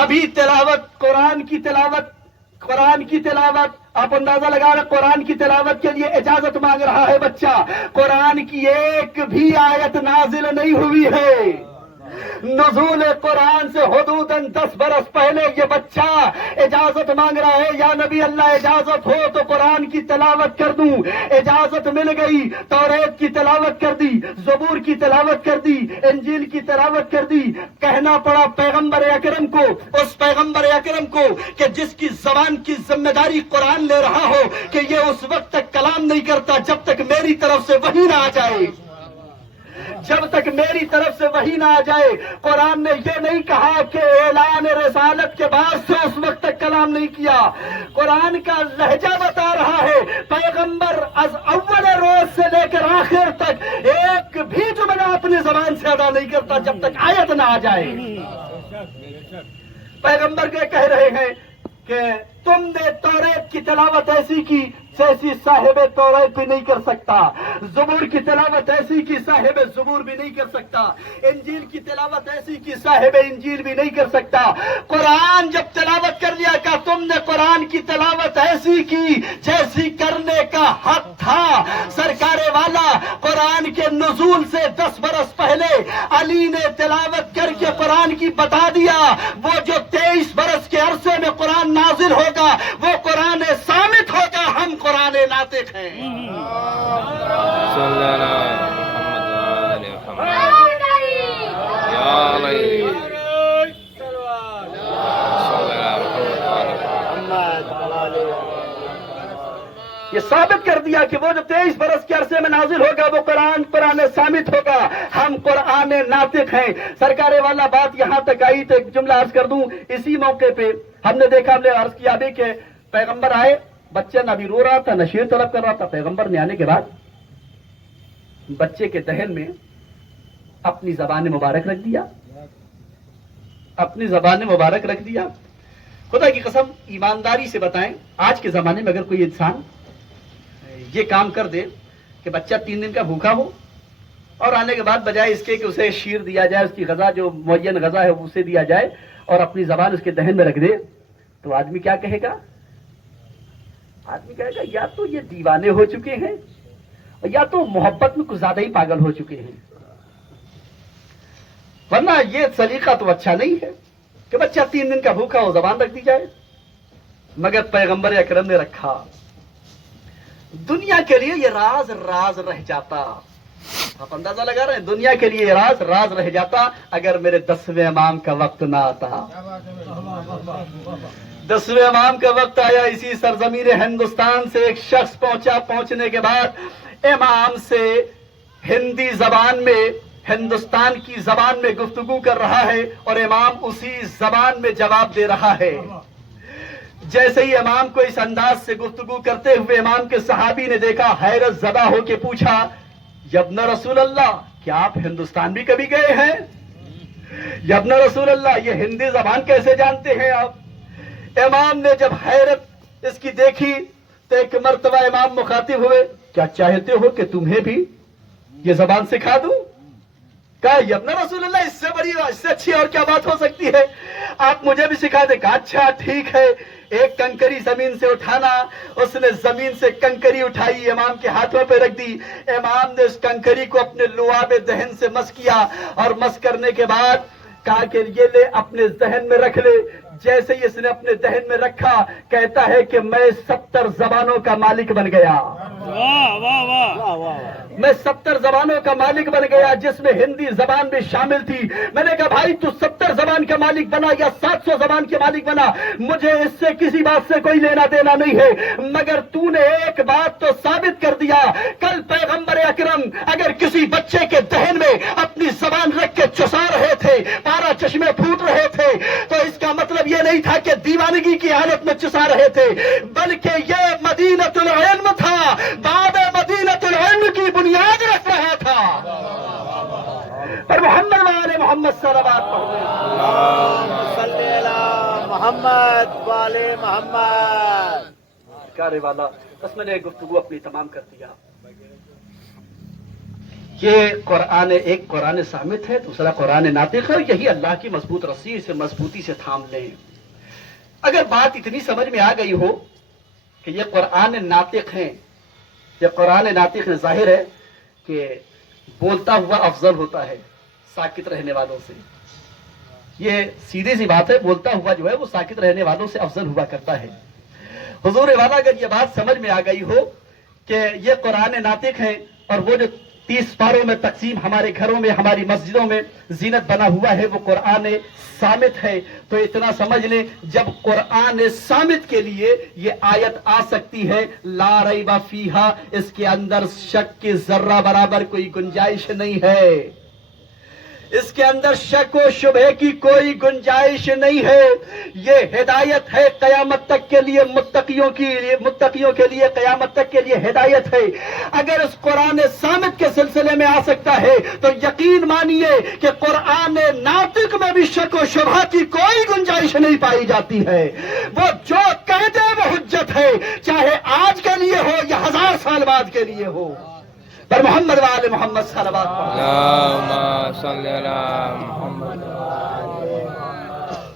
ابھی تلاوت، قرآن کی تلاوت آپ اندازہ لگا رہے، قرآن کی تلاوت کے لیے اجازت مانگ رہا ہے بچہ. قرآن کی ایک بھی آیت نازل نہیں ہوئی ہے. نزول قرآن سے حدوداً 10 برس پہلے یہ بچہ اجازت مانگ رہا ہے، یا نبی اللہ اجازت ہو تو قرآن کی تلاوت کر دوں. اجازت مل گئی، توریت کی تلاوت کر دی، زبور کی تلاوت کر دی، انجیل کی تلاوت کر دی. کہنا پڑا پیغمبر اکرم کو، اس پیغمبر اکرم کو کہ جس کی زبان کی ذمہ داری قرآن لے رہا ہو، کہ یہ اس وقت تک کلام نہیں کرتا جب تک میری طرف سے وحی نہ آ جائے. جب تک میری طرف سے وحی نہ آ جائے. قرآن نے یہ نہیں کہا کہ اعلان رسالت کے بعد سے اس وقت تک کلام نہیں کیا. قرآن کا لہجہ بتا رہا ہے، پیغمبر از اول روز سے لے کر آخر تک ایک بھی جملہ اپنی زبان سے ادا نہیں کرتا جب تک آیت نہ آ جائے. پیغمبر کے کہہ رہے ہیں کہ تم نے توریت کی تلاوت ایسی کی جیسی صاحب توریت بھی نہیں کر سکتا، زبور کی تلاوت ایسی کی صاحب زبور بھی نہیں کر سکتا، انجیل کی تلاوت ایسی کی صاحب انجیل بھی نہیں کر سکتا. قرآن جب تلاوت کر لیا کہ تم نے قرآن کی تلاوت ایسی کی جیسی کرنے کا حق تھا. سرکار والا قرآن کے نزول سے 10 برس پہلے علی نے تلاوت کر کے قرآن کی بتا دیا. وہ جو 23 برس کے عرصے میں قرآن نازل ہوگا وہ قرآن صامت ہوگا. ہم قرآن ناطق ہیں. صلی اللہ علیہ وسلم. یا علیہ یہ ثابت کر دیا کہ وہ جو 23 برس کے عرصے میں نازل ہوگا وہ قرآن ثابت ہوگا. ہم قرآن ناطق ہیں. سرکار والا بات یہاں تک آئی تو ایک جملہ عرض کر دوں. اسی موقع پہ ہم نے دیکھا، ہم نے عرض کیا بھی کہ پیغمبر آئے، بچہ نبی رو رہا تھا، نشیر طلب کر رہا تھا. پیغمبر نے آنے کے بعد بچے کے دہن میں اپنی زبان مبارک رکھ دیا، اپنی زبان مبارک رکھ دیا. خدا کی قسم ایمانداری سے بتائیں، آج کے زمانے میں اگر کوئی انسان یہ کام کر دے کہ بچہ 3 دن کا بھوکا ہو اور آنے کے بعد بجائے اس کے کہ اسے شیر دیا جائے، اس کی غذا جو معین غذا ہے اسے دیا جائے اور اپنی زبان اس کے دہن میں رکھ دے، تو آدمی کیا کہے گا؟ آدمی کہے گا یا تو یہ دیوانے ہو چکے ہیں یا تو محبت میں کچھ زیادہ ہی پاگل ہو چکے ہیں. ورنہ یہ سلیقہ تو اچھا نہیں ہے کہ بچہ 3 دن کا بھوکا ہو زبان رکھ دی جائے. مگر پیغمبر اکرم نے رکھا. دنیا کے لیے یہ راز راز رہ جاتا. آپ اندازہ لگا رہے ہیں، دنیا کے لیے یہ راز راز رہ جاتا اگر میرے 10ویں امام کا وقت نہ آتا. 10ویں امام کا وقت آیا. اسی سرزمین ہندوستان سے ایک شخص پہنچنے کے بعد امام سے ہندی زبان میں، ہندوستان کی زبان میں گفتگو کر رہا ہے اور امام اسی زبان میں جواب دے رہا ہے. جیسے ہی امام کو اس انداز سے گفتگو کرتے ہوئے امام کے صحابی نے دیکھا، حیرت زدہ ہو کے پوچھا، یابن رسول اللہ، کیا آپ ہندوستان بھی کبھی گئے ہیں؟ یابن رسول اللہ، یہ ہندی زبان کیسے جانتے ہیں آپ؟ امام نے جب حیرت اس کی دیکھی تو ایک مرتبہ امام مخاطب ہوئے، کیا چاہتے ہو کہ تمہیں بھی یہ زبان سکھا دوں؟ کہا یابن رسول اللہ، اس سے اچھی اور کیا بات ہو سکتی ہے، آپ مجھے بھی سکھا دیں. کہا اچھا ٹھیک ہے. ایک کنکری زمین سے اٹھانا، اس نے زمین سے کنکری اٹھائی، امام کے ہاتھوں پہ رکھ دی. امام نے اس کنکری کو اپنے لعاب دہن سے مس کیا اور مس کرنے کے بعد کہا کہ یہ لے اپنے ذہن میں رکھ لے. جیسے ہی اس نے اپنے ذہن میں رکھا، کہتا ہے کہ میں 70 زبانوں کا مالک بن گیا. میں 70 زبانوں کا مالک بن گیا، جس میں ہندی زبان بھی شامل تھی. میں نے کہا بھائی تو 70 زبان کا مالک بنا یا 700 زبان کے مالک بنا، مجھے اس سے کسی بات سے کوئی لینا دینا نہیں ہے، مگر تو نے ایک بات تو ثابت کر دیا. کل پیغمبر اکرم اگر کسی بچے کے دہن میں اپنی زبان رکھ کے چسا رہے تھے، 12 چشمے پھوٹ رہے تھے، تو اس کا مطلب یہ نہیں تھا کہ دیوانگی کی حالت میں چسا رہے تھے، بلکہ یہ مدینۃ العلم تھا، باب مدینۃ العلم کی بنیاد رکھ رہا تھا. پر محمد والے محمد صلوات صلی علی محمد والے محمد. کارے والا بس میں نے گفتگو اپنی تمام کر دیا. یہ قرآن، ایک قرآن صامت ہے، دوسرا قرآن ناطق ہے. یہی اللہ کی مضبوط رسی، اسے مضبوطی سے تھام لیں. اگر بات اتنی سمجھ میں آ گئی ہو کہ یہ قرآن ناطق ہیں، یہ قرآن ناطق ہے، ظاہر ہے کہ بولتا ہوا افضل ہوتا ہے ساکت رہنے والوں سے. یہ سیدھی سی بات ہے، بولتا ہوا جو ہے وہ ساکت رہنے والوں سے افضل ہوا کرتا ہے. حضور والا اگر یہ بات سمجھ میں آ گئی ہو کہ یہ قرآن ناطق ہے اور وہ جو 30 پاروں میں تقسیم ہمارے گھروں میں، ہماری مسجدوں میں زینت بنا ہوا ہے، وہ قرآن صامت ہے، تو اتنا سمجھ لیں جب قرآن صامت کے لیے یہ آیت آ سکتی ہے، لا ریب فیہا، اس کے اندر شک کی ذرہ برابر کوئی گنجائش نہیں ہے، اس کے اندر شک و شبہ کی کوئی گنجائش نہیں ہے. یہ ہدایت ہے قیامت تک کے لیے، متقیوں کے لیے قیامت تک کے لیے ہدایت ہے. اگر اس قرآن صامت کے سلسلے میں آ سکتا ہے تو یقین مانیے کہ قرآن ناطق میں بھی شک و شبہ کی کوئی گنجائش نہیں پائی جاتی ہے. وہ جو کہہ دے وہ حجت ہے، چاہے آج کے لیے ہو یا 1000 سال بعد کے لیے ہو. پر محمد والے محمد صلوات اللہم صلی علی محمد.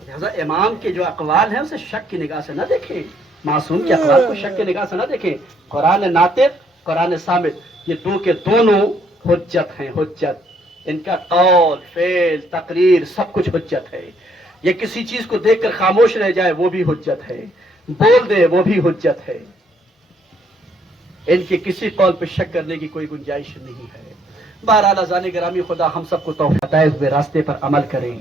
لہذا امام کے جو اقوال ہیں اسے شک کی نگاہ سے نہ دیکھیں، معصوم کے اقوال کو شک کی نگاہ سے نہ دیکھیں. قرآن ناطق، قرآن صامت، یہ دو کے دونوں حجت ہیں، حجت. ان کا قول، فعل، تقریر سب کچھ حجت ہے. یہ کسی چیز کو دیکھ کر خاموش رہ جائے وہ بھی حجت ہے، بول دے وہ بھی حجت ہے. ان کے کسی قول پہ شک کرنے کی کوئی گنجائش نہیں ہے. بہرحال اذان گرامی، خدا ہم سب کو توفیق عطائے ہوئے راستے پر عمل کریں.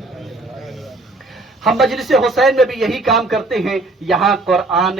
ہم مجلس حسین میں بھی یہی کام کرتے ہیں. یہاں قرآن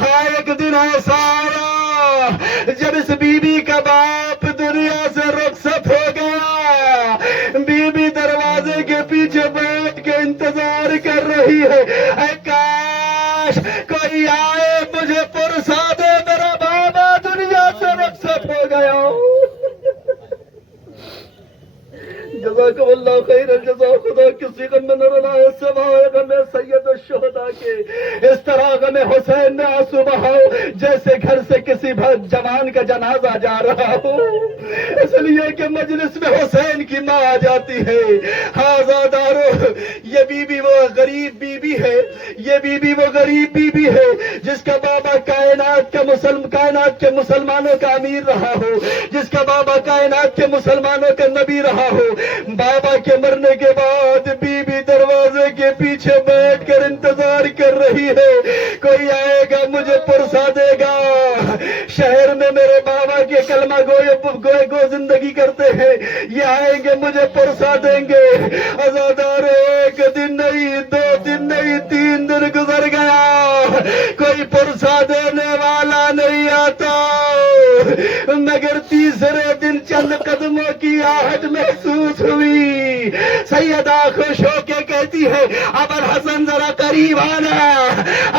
ہاں ایک دن ایسا آیا جب اس بیوی کا باپ دنیا سے رخصت ہو گیا. بیوی دروازے کے پیچھے بیٹھ کے انتظار کر رہی ہے. اے کاش کوئی آئے مجھے پرسا دے، میرا بابا دنیا سے رخصت ہو گیا. جزاکم اللہ خیر الجزا. خدا کسی غم میں نہ رلائے سوائے غم سید الشہداء کے. اس طرح غم حسین نے آنسو بہاؤ جیسے گھر سے کسی جوان کا جنازہ جا رہا ہو، اس لیے کہ مجلس میں حسین کی ماں آ جاتی ہے. آزادارو، یہ بیوی وہ غریب بیوی ہے، یہ بیوی وہ غریب بیوی ہے جس کا بابا کائنات کے مسلمانوں کا امیر رہا ہو، جس کا بابا کائنات کے مسلمانوں کا نبی رہا ہو. بابا کے مرنے کے بعد بیوی دروازے کے پیچھے بیٹھ کر انتظار کر رہی ہے، کوئی آئے گا مجھے پرسا دے گا. شہر میں میرے بابا کے کلمہ گوئے گو زندگی کرتے ہیں، یہ آئیں گے مجھے پرسا دیں گے. آزادار ایک دن نہیں، 2 دن نہیں، 3 دن گزر گیا، کوئی پرسا دینے والا نہیں آتا. مگر تیسرے دن چند قدموں کی آہٹ محسوس ہوئی. سیدہ خوش ہو کے کہتی ہے ابوالحسن ذرا قریب آنا.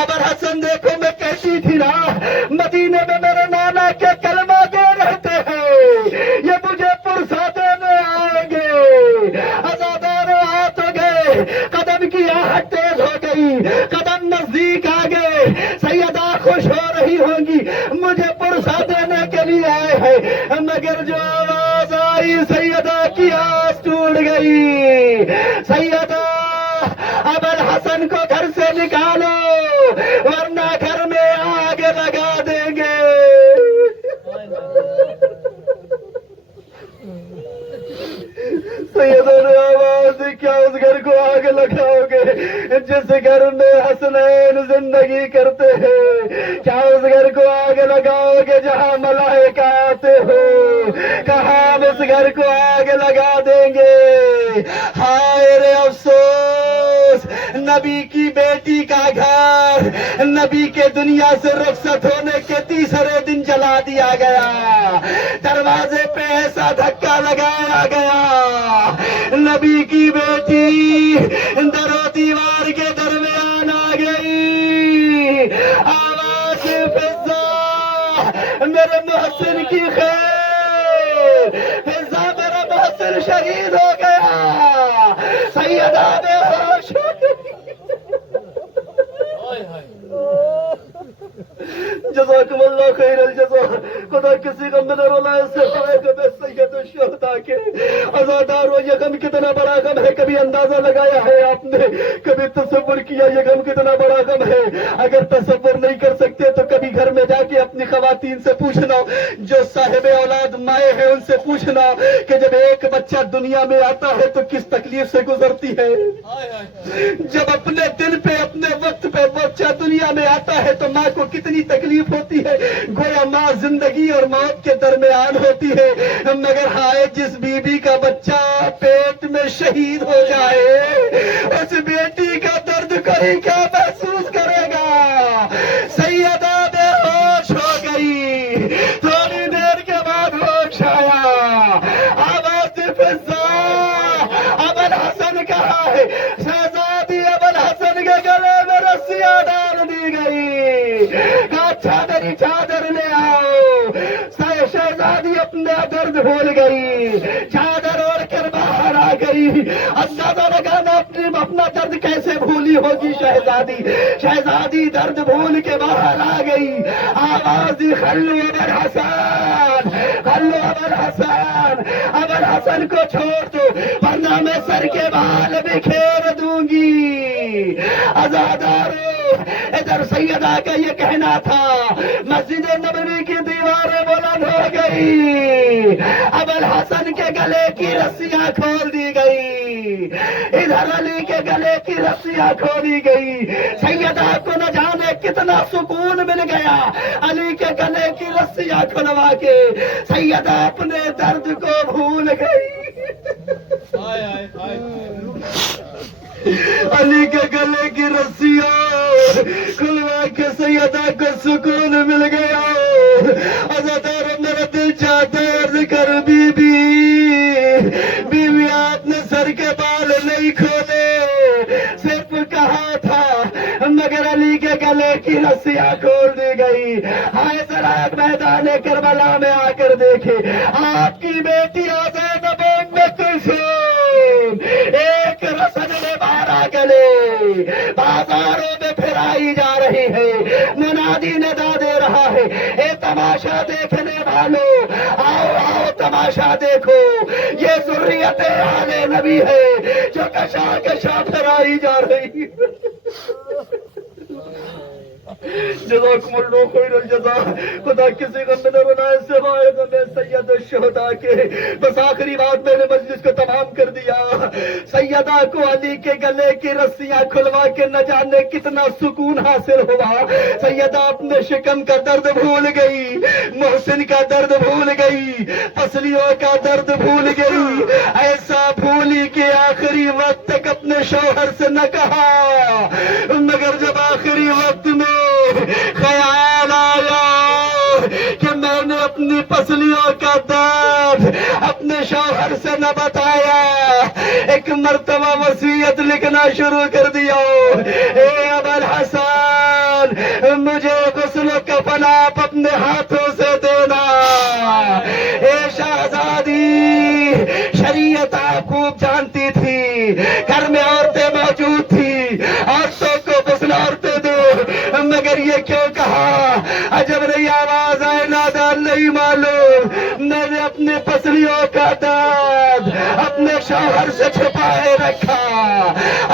ابوالحسن دیکھو میں کہتی تھی نا مدینے میں میرے نانا کے کلمہ گو رہتے ہیں، یہ مجھے پرسا دینے آئیں گے. آزادارو آ تو گئے، قدم کی آہٹ تیز ہو گئی، قدم نزدیک آ گئے. سیدہ خوش ہو رہی ہوں گی مجھے پرسا دینے کے لیے آئے ہیں، مگر جو آواز آئی سیدہ کی آس ٹوٹ گئی. سیدہ ابوالحسن کو گھر سے نکالو ورنہ گھر میں آگ لگا دیں گے. سیدہ نے آواز دی کیا اس گھر کو آگ لگاؤ گے جس گھر میں حسنین زندگی کرتے ہیں؟ کیا اس گھر کو آگ لگاؤ گے جہاں ملائکہ آتے ہو؟ کہاں ہم اس گھر کو آگ لگا دیں گے. ہائے رے افسوس، نبی کی بیٹی کا گھر نبی کے دنیا سے رخصت ہونے کے تیسرے دن جلا دیا گیا. دروازے پہ ایسا دھکا لگایا گیا، نبی کی بیٹی در و دیوار کے درمیان آ گئی. آواز فضا میرے محسن کی خیر، فضا میرا محسن شہید ہو گیا. سیدہ بے ہوش ہو گئی. جزاکم اللہ خیر الجزا. خدا کسی غم میں نہ رلائے سوائے غم سید الشہداء کے. آزادارو یہ غم کتنا بڑا غم ہے، کبھی اندازہ لگایا ہے آپ نے؟ کبھی تصور کیا یہ غم کتنا بڑا غم ہے؟ اگر تصور نہیں کر سکتے تو کبھی گھر میں جا کے اپنی خواتین سے پوچھنا، جو صاحب اولاد مائیں ہیں ان سے پوچھنا کہ جب ایک بچہ دنیا میں آتا ہے تو کس تکلیف سے گزرتی ہے. جب اپنے دن پہ اپنے وقت پہ بچہ دنیا میں آتا ہے تو ماں کو کتنی تکلیف ہوتی ہے. گویا ماں زندگی اور موت کے درمیان ہوتی ہے. مگر ہائے جس بیوی کا بچہ پیٹ میں شہید ہو جائے اس بیٹی کا درد کوئی کیا محسوس کرے گا. سیدہ بے ہوش ہو گئی، تھوڑی دیر کے بعد ہوش آیا. آواز فضا ابوالحسن کہاں ہے؟ شہزادی ابوالحسن کے گلے میں رسیاں ڈال دی گئی. کہا میری چادر لے آؤ. شہزادی اپنا درد بھول گئی، چادر اوڑھ کر باہر آ گئی. اندازہ لگانا اپنا درد کیسے بھولی ہوگی شہزادی درد بھول کے باہر آ گئی. آواز دی خلو ابوالحسن، خلو ابوالحسن، ابوالحسن کو چھوڑ دو ورنہ میں سر کے بال بکھیر دوں گی. آزادارو ادھر سیدہ کا یہ کہنا تھا مسجد نبوی کی دیواریں بلند ہو گئی، ابوالحسن کے گلے کی رسیاں کھول دی گئی، ادھر علی کے گلے کی رسیاں کھولی گئی. سیدہ کو نہ جانے کتنا سکون مل گیا علی کے گلے کی رسیاں کھلوا کے. سیدہ اپنے درد کو بھول گئی. علی کے گلے کی رسیاں کھلوا کے سیدہ کو سکون مل گیا. عزادار میرا دل چاہتا ہے عرض کر بی بی آپ نے سر کے بال نہیں کھولے, صرف کہا تھا مگر علی کے گلے کی رسیاں کھول دی گئی. آئے ذرا میدان کربلا میں آ کر دیکھے آپ کی بیٹی زینب ام کلثوم ایک رسن میں بارہ گلے بازاروں میں پھرائی جا رہی ہے. منادی ندا دے رہا ہے, اے تماشا دیکھنے والوں آؤ آؤ تماشا دیکھو, یہ ذریت آل نبی ہے جو کشا کشا پھرائی جا رہی ہے. جزاکم اللہ خیر الجزا. خدا کسی غم میں نہ بنائے سوائے غم سید الشہداء کے. بس آخری بات میں نے مجلس کو تمام کر دیا. سیدہ کو علی کے گلے کی رسیاں کھلوا کے نہ جانے کتنا سکون حاصل ہوا. سیدہ اپنے شکم کا درد بھول گئی, محسن کا درد بھول گئی, پسلیوں کا درد بھول گئی. ایسا بھولی کہ آخری وقت تک اپنے شوہر سے نہ کہا, مگر جب آخری وقت میں خیال آیا کہ میں نے اپنی پسلیوں کا درد اپنے شوہر سے نہ بتایا, ایک مرتبہ وصیت لکھنا شروع کر دیا, اے ابا الحسن مجھے غسل و کفن آپ اپنے ہاتھوں سے دینا. اے شہزادی شریعت آپ خوب جانتی تھی, گھر میں عورتیں موجود تھی, عورتوں کو غسل عورتیں دو, مگر یہ کیوں کہا عجب نہیں آواز آئے نادان نہیں معلوم. میں نے اپنے پسلیوں کا درد اپنے شوہر سے چھپائے رکھا.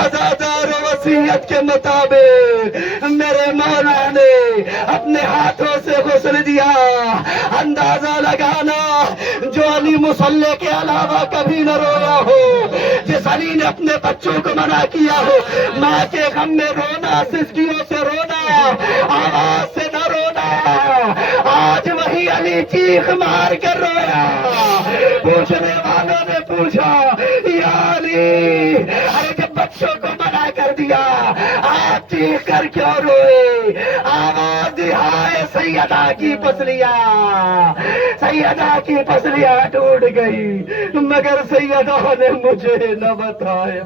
عزادار وصیت کے مطابق میرے مولا نے اپنے ہاتھوں سے غسل دیا. اندازہ لگانا جو علی مصلی کے علاوہ کبھی نہ رویا ہو, جس علی نے اپنے بچوں کو منع کیا ہو ماں کے غم میں رونا, سسکیوں سے رونا, آواز سے نہ رونا, آج وہی علی چیخ مار کر رویا. پوچھنے والوں نے پوچھا یا علی ارے جب بچوں کو منع کر دیا آپ چیخ کر کیوں روئے؟ آواز دہائے سیدہ کی پسلیاں, سیدہ کی پسلیاں ٹوٹ گئی, مگر سیدہ نے مجھے نہ بتایا.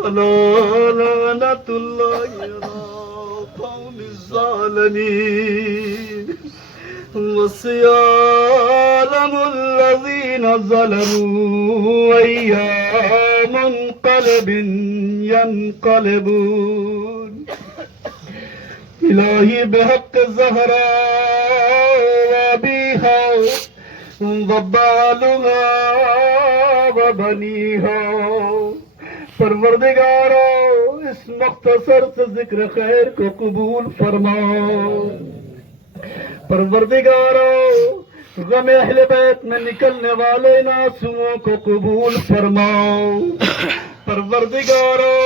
لعنت اللہ علی قوم الظالمین وسيعلم الذين ظلموا أي منقلب ينقلبون. إلهي بحق الزهراء وأبيها وبالها وبنيها. پروردگارو اس مختصر سے ذکر خیر کو قبول فرماؤ. پروردگارو غم اہل بیت میں نکلنے والے ناسوں کو قبول فرماؤ. پروردگارو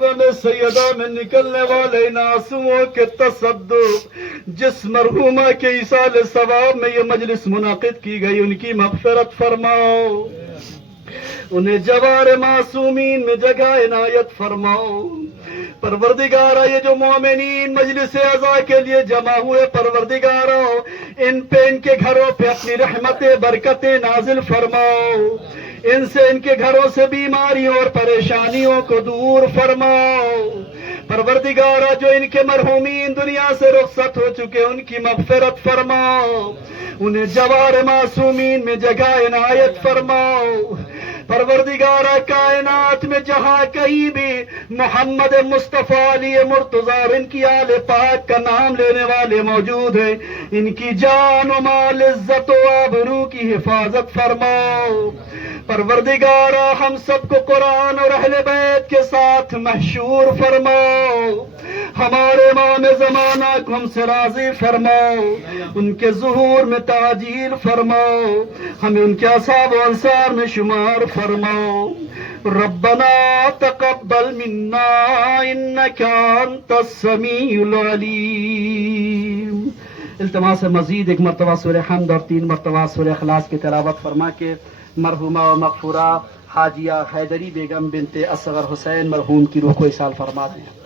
غم سیدہ میں نکلنے والے ناسوں کے تصدق جس مرحومہ کے ایصال ثواب میں یہ مجلس منعقد کی گئی ان کی مغفرت فرماؤ. انہیں جوار معصومین میں جگہ عنایت فرماؤ. پروردگارہ یہ جو مومنین مجلس عزا کے لیے جمع ہوئے پروردگارہ ان پہ ان کے گھروں پہ اپنی رحمتیں برکتیں نازل فرماؤ. ان سے ان کے گھروں سے بیماریوں اور پریشانیوں کو دور فرماؤ. پروردگارہ جو ان کے مرحومین دنیا سے رخصت ہو چکے ان کی مغفرت فرماؤ. انہیں جوار معصومین میں جگہ عنایت فرماؤ. پروردگارہ کائنات میں جہاں کہیں بھی محمد مصطفیٰ علی مرتضیٰ اور ان کی آل پاک کا نام لینے والے موجود ہیں ان کی جان و مال عزت و آبرو کی حفاظت فرماؤ. پروردگارہ ہم سب کو قرآن اور اہل بیت کے ساتھ محشور فرماؤ. ہمارے امام زمانہ کو ہم سے راضی فرماؤ. ان کے ظہور میں تعجیل فرماؤ. ہمیں ان کے اصحاب و انصار میں شمار فرماؤ. ربنا تقبل منا انك انت السميع العليم. التماس ہے مزید ایک مرتبہ سورہ حمد اور 3 مرتبہ سورہ اخلاص کی تلاوت فرما کے مرحومہ و مغفورہ حاجیہ حیدری بیگم بنت اصغر حسین مرحوم کی روح کو ایصال فرما دیں.